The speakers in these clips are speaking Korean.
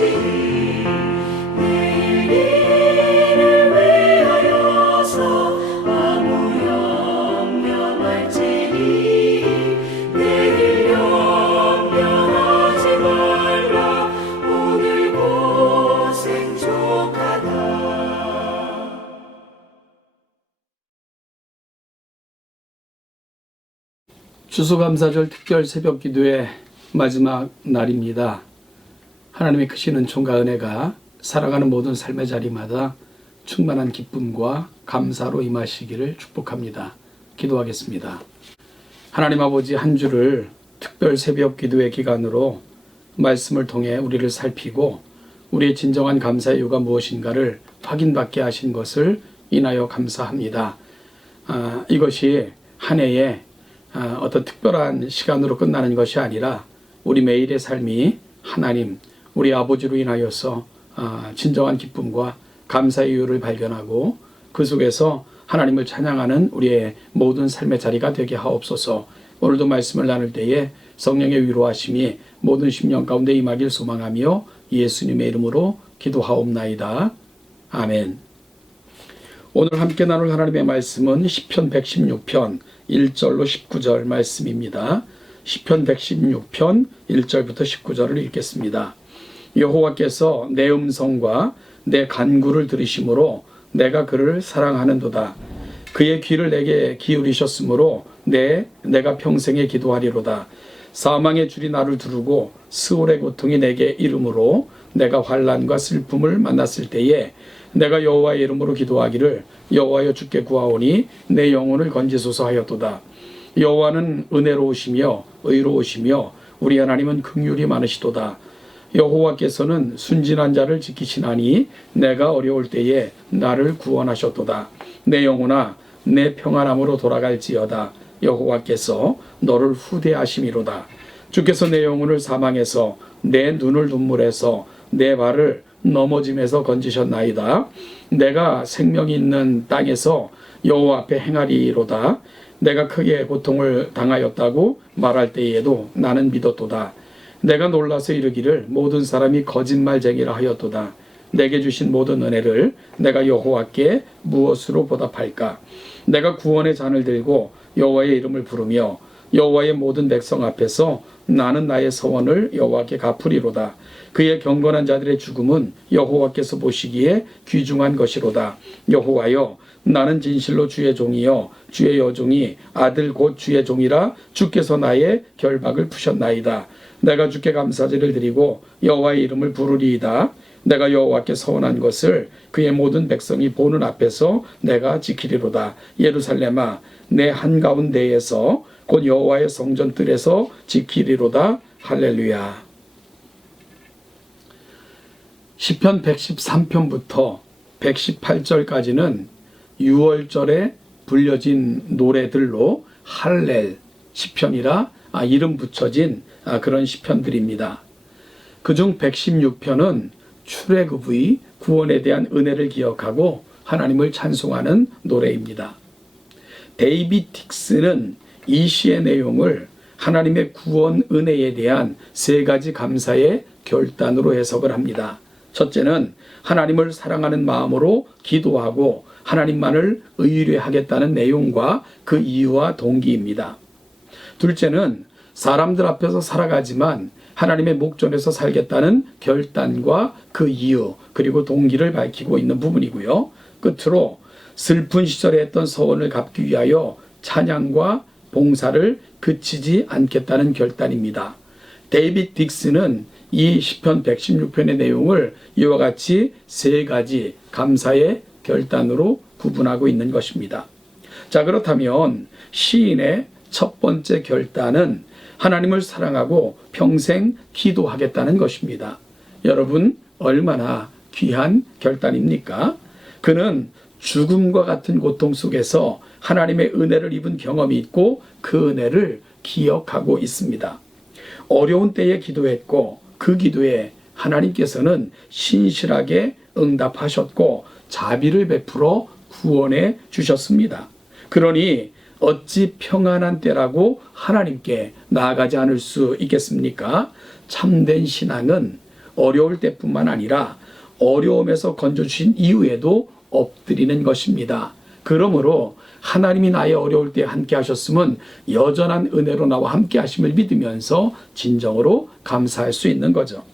하시리 내일 일을 위하여서 아무 염려할지니 내일 염려하지 말라 오늘 고생 족하다. 추수감사절 특별 새벽 기도의 마지막 날입니다. 하나님의 크신 은총과 은혜가 살아가는 모든 삶의 자리마다 충만한 기쁨과 감사로 임하시기를 축복합니다. 기도하겠습니다. 하나님 아버지, 한 주를 특별 새벽 기도의 기간으로 말씀을 통해 우리를 살피고 우리의 진정한 감사의 이유가 무엇인가를 확인받게 하신 것을 인하여 감사합니다. 이것이 한 해의 어떤 특별한 시간으로 끝나는 것이 아니라 우리 매일의 삶이 하나님, 우리 아버지로 인하여서 진정한 기쁨과 감사의 이유를 발견하고 그 속에서 하나님을 찬양하는 우리의 모든 삶의 자리가 되게 하옵소서. 오늘도 말씀을 나눌 때에 성령의 위로하심이 모든 심령 가운데 임하길 소망하며 예수님의 이름으로 기도하옵나이다. 아멘. 오늘 함께 나눌 하나님의 말씀은 시편 116편 1절로 19절 말씀입니다. 시편 116편 1절부터 19절을 읽겠습니다. 여호와께서 내 음성과 내 간구를 들으심으로 내가 그를 사랑하는도다. 그의 귀를 내게 기울이셨으므로 내가 평생에 기도하리로다. 사망의 줄이 나를 두르고 스올의 고통이 내게 이르므로 내가 환난과 슬픔을 만났을 때에 내가 여호와의 이름으로 기도하기를 여호와여 주께 구하오니 내 영혼을 건지소서 하였도다. 여호와는 은혜로우시며 의로우시며 우리 하나님은 긍휼이 많으시도다. 여호와께서는 순진한 자를 지키시나니 내가 어려울 때에 나를 구원하셨도다. 내 영혼아 내 평안함으로 돌아갈지어다. 여호와께서 너를 후대하심이로다. 주께서 내 영혼을 사망에서 내 눈을 눈물에서 내 발을 넘어짐에서 건지셨나이다. 내가 생명이 있는 땅에서 여호와 앞에 행하리로다. 내가 크게 고통을 당하였다고 말할 때에도 나는 믿었도다. 내가 놀라서 이르기를 모든 사람이 거짓말쟁이라 하였도다. 내게 주신 모든 은혜를 내가 여호와께 무엇으로 보답할까? 내가 구원의 잔을 들고 여호와의 이름을 부르며 여호와의 모든 백성 앞에서 나는 나의 서원을 여호와께 갚으리로다. 그의 경건한 자들의 죽음은 여호와께서 보시기에 귀중한 것이로다. 여호와여 나는 진실로 주의 종이요 주의 여종이 아들 곧 주의 종이라 주께서 나의 결박을 푸셨나이다. 내가 주께 감사제를 드리고 여호와의 이름을 부르리이다. 내가 여호와께 서원한 것을 그의 모든 백성이 보는 앞에서 내가 지키리로다. 예루살렘아 내 한가운데에서 곧 여호와의 성전 뜰에서 지키리로다. 할렐루야. 시편 113편부터 118절까지는 6월절에 불려진 노래들로 할렐 시편이라 이름 붙여진 그런 시편들입니다. 그중 116편은 출애굽의 구원에 대한 은혜를 기억하고 하나님을 찬송하는 노래입니다. 데이빗 딕스는 이 시의 내용을 하나님의 구원 은혜에 대한 세 가지 감사의 결단으로 해석을 합니다. 첫째는 하나님을 사랑하는 마음으로 기도하고 하나님만을 의뢰하겠다는 내용과 그 이유와 동기입니다. 둘째는 사람들 앞에서 살아가지만 하나님의 목전에서 살겠다는 결단과 그 이유 그리고 동기를 밝히고 있는 부분이고요. 끝으로 슬픈 시절에 했던 서원을 갚기 위하여 찬양과 봉사를 그치지 않겠다는 결단입니다. 데이빗 딕스는 이 시편 116편의 내용을 이와 같이 세 가지 감사의 결단으로 구분하고 있는 것입니다. 자, 그렇다면 시인의 첫 번째 결단은 하나님을 사랑하고 평생 기도하겠다는 것입니다. 여러분, 얼마나 귀한 결단입니까? 그는 죽음과 같은 고통 속에서 하나님의 은혜를 입은 경험이 있고 그 은혜를 기억하고 있습니다. 어려운 때에 기도했고 그 기도에 하나님께서는 신실하게 응답하셨고 자비를 베풀어 구원해 주셨습니다. 그러니 어찌 평안한 때라고 하나님께 나아가지 않을 수 있겠습니까? 참된 신앙은 어려울 때뿐만 아니라 어려움에서 건져주신 이후에도 엎드리는 것입니다. 그러므로 하나님이 나의 어려울 때 함께 하셨음은 여전한 은혜로 나와 함께 하심을 믿으면서 진정으로 감사할 수 있는 거죠.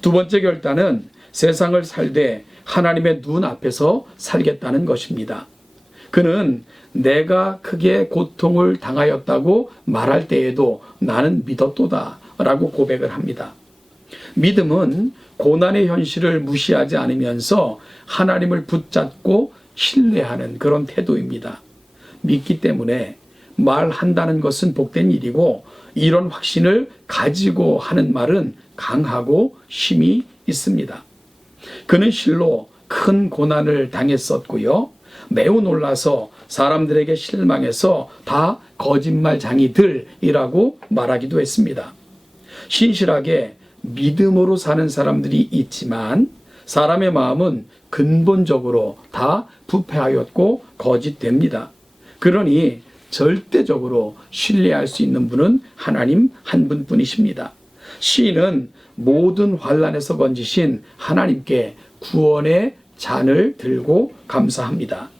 두 번째 결단은 세상을 살되 하나님의 눈 앞에서 살겠다는 것입니다. 그는 내가 크게 고통을 당하였다고 말할 때에도 나는 믿었도다 라고 고백을 합니다. 믿음은 고난의 현실을 무시하지 않으면서 하나님을 붙잡고 신뢰하는 그런 태도입니다. 믿기 때문에 말한다는 것은 복된 일이고 이런 확신을 가지고 하는 말은 강하고 힘이 있습니다. 그는 실로 큰 고난을 당했었고요. 매우 놀라서 사람들에게 실망해서 다 거짓말쟁이들이라고 말하기도 했습니다. 신실하게 믿음으로 사는 사람들이 있지만 사람의 마음은 근본적으로 다 부패하였고 거짓됩니다. 그러니 절대적으로 신뢰할 수 있는 분은 하나님 한 분뿐이십니다. 시인은 모든 환난에서 건지신 하나님께 구원의 잔을 들고 감사합니다.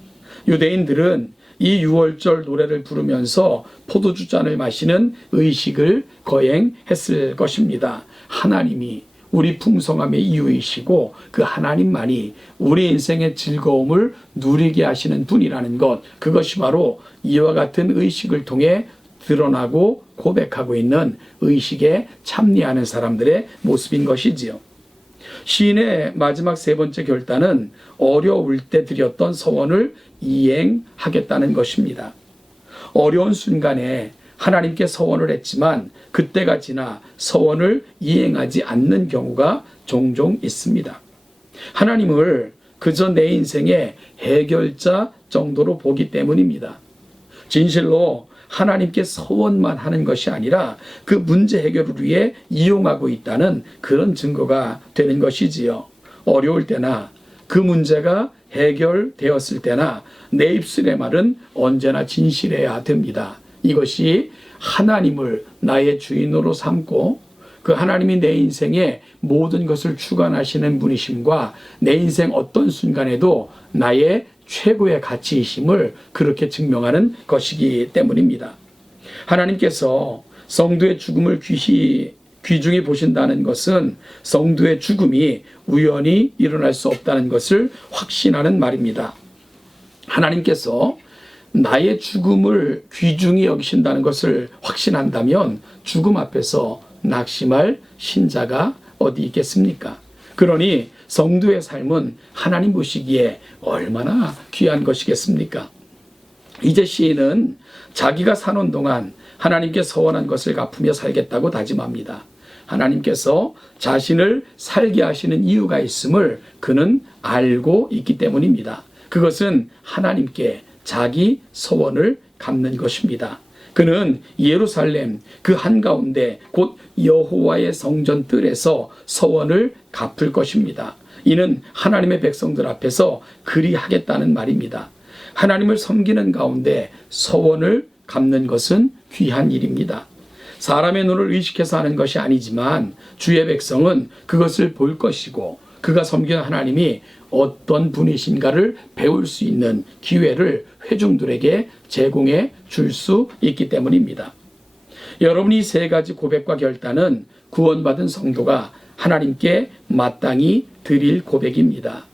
유대인들은 이 유월절 노래를 부르면서 포도주 잔을 마시는 의식을 거행했을 것입니다. 하나님이 우리 풍성함의 이유이시고 그 하나님만이 우리 인생의 즐거움을 누리게 하시는 분이라는 것, 그것이 바로 이와 같은 의식을 통해 드러나고 고백하고 있는 의식에 참여하는 사람들의 모습인 것이지요. 시인의 마지막 세 번째 결단은 어려울 때 드렸던 서원을 이행하겠다는 것입니다. 어려운 순간에 하나님께 서원을 했지만 그때가 지나 서원을 이행하지 않는 경우가 종종 있습니다. 하나님을 그저 내 인생의 해결자 정도로 보기 때문입니다. 진실로 하나님께 서원만 하는 것이 아니라 그 문제 해결을 위해 이용하고 있다는 그런 증거가 되는 것이지요. 어려울 때나 그 문제가 해결되었을 때나 내 입술의 말은 언제나 진실해야 됩니다. 이것이 하나님을 나의 주인으로 삼고 그 하나님이 내 인생의 모든 것을 주관하시는 분이심과 내 인생 어떤 순간에도 나의 최고의 가치이심을 그렇게 증명하는 것이기 때문입니다. 하나님께서 성도의 죽음을 귀중히 보신다는 것은 성도의 죽음이 우연히 일어날 수 없다는 것을 확신하는 말입니다. 하나님께서 나의 죽음을 귀중히 여기신다는 것을 확신한다면 죽음 앞에서 낙심할 신자가 어디 있겠습니까? 그러니 성도의 삶은 하나님 보시기에 얼마나 귀한 것이겠습니까? 이제 시인은 자기가 사는 동안 하나님께 서원한 것을 갚으며 살겠다고 다짐합니다. 하나님께서 자신을 살게 하시는 이유가 있음을 그는 알고 있기 때문입니다. 그것은 하나님께 자기 서원을 갚는 것입니다. 그는 예루살렘 그 한가운데 곧 여호와의 성전 뜰에서 서원을 갚을 것입니다. 이는 하나님의 백성들 앞에서 그리 하겠다는 말입니다. 하나님을 섬기는 가운데 서원을 갚는 것은 귀한 일입니다. 사람의 눈을 의식해서 하는 것이 아니지만 주의 백성은 그것을 볼 것이고 그가 섬기는 하나님이 어떤 분이신가를 배울 수 있는 기회를 회중들에게 제공해 줄 수 있기 때문입니다. 여러분이 세 가지 고백과 결단은 구원받은 성도가 하나님께 마땅히 드릴 고백입니다.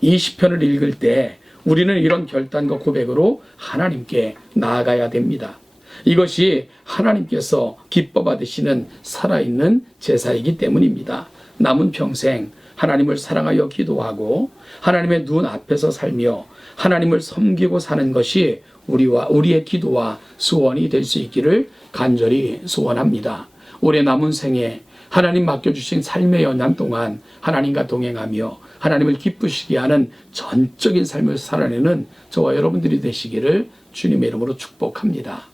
이 시편을 읽을 때 우리는 이런 결단과 고백으로 하나님께 나아가야 됩니다. 이것이 하나님께서 기뻐 받으시는 살아있는 제사이기 때문입니다. 남은 평생 하나님을 사랑하여 기도하고 하나님의 눈 앞에서 살며 하나님을 섬기고 사는 것이 우리의 기도와 소원이 될 수 있기를 간절히 소원합니다. 올해 남은 생에 하나님 맡겨주신 삶의 연장 동안 하나님과 동행하며 하나님을 기쁘시게 하는 전적인 삶을 살아내는 저와 여러분들이 되시기를 주님의 이름으로 축복합니다.